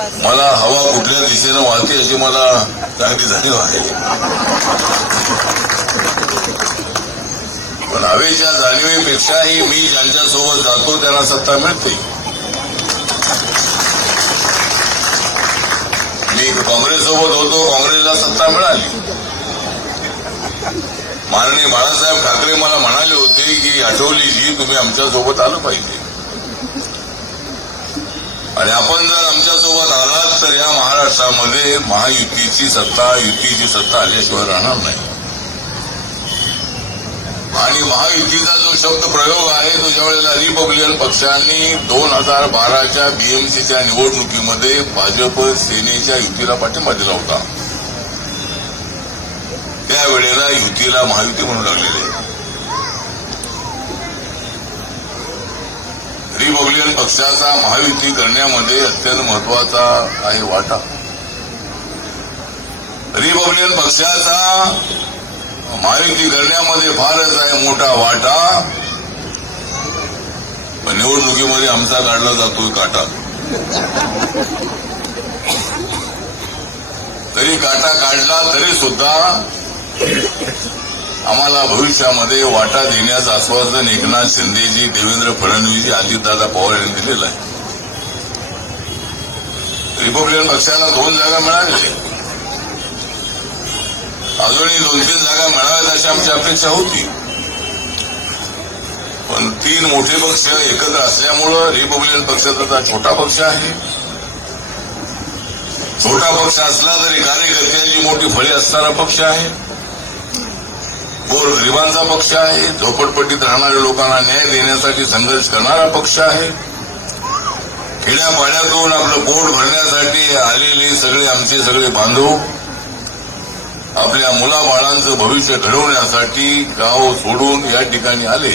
मला हवा कुठल्या दिशेनं वाहते याची मला चांगली जाणीव आहे. पण हवेच्या जाणीवेपेक्षाही मी ज्यांच्यासोबत जातो त्यांना सत्ता मिळते. मी काँग्रेससोबत होतो, काँग्रेसला सत्ता मिळाली. माननीय बाळासाहेब ठाकरे मला म्हणाले होते की आठवलीजी तुम्ही आमच्यासोबत आलं पाहिजे, आणि आपण जर आमच्यासोबत आलात तर या महाराष्ट्रामध्ये महायुतीची सत्ता, युतीची सत्ता आल्याशिवाय राहणार नाही. आणि महायुतीचा जो शब्द प्रयोग आहे तो ज्यावेळेला रिपब्लिकन पक्षांनी 2012च्या बीएमसीच्या निवडणुकीमध्ये भाजप सेनेच्या युतीला पाठिंबा दिला होता, त्यावेळेला युतीला महायुती म्हणू लागलेले. रिपब्लिकन पक्षाचा महायुती करण्यामध्ये अत्यंत महत्वाचा आहे वाटा. रिपब्लिकन पक्षाचा महायुती करण्यामध्ये फारच आहे मोठा वाटा. पण निवडणुकीमध्ये आमचा काढला जातोय काटा. तरी काटा काढला तरी सुद्धा आम्हाला भविष्यामध्ये वाटा देण्याचं आश्वासन एकनाथ शिंदेजी, देवेंद्र फडणवीसजी, अजितदादा पवार यांनी दिलेलं आहे. रिपब्लिकन पक्षाला 2 जागा मिळाल्या, अजूनही 2-3 जागा मिळाव्यात अशी आमची अपेक्षा होती. पण 3 मोठे पक्ष एकत्र असल्यामुळं रिपब्लिकन पक्षाचा छोटा पक्ष आहे. छोटा पक्ष असला तरी कार्यकर्त्यांची मोठी फळी असणारा पक्ष आहे. गोरगरिबांचा पक्ष आहे. झोपडपट्टीत राहणाऱ्या लोकांना न्याय देण्यासाठी संघर्ष करणारा पक्ष आहे. खेड्यापाड्यातून आपलं पोट भरण्यासाठी आलेले सगळे बांधव आपल्या मुलाबाळांचं भविष्य घडवण्यासाठी गाव सोडून या ठिकाणी आले.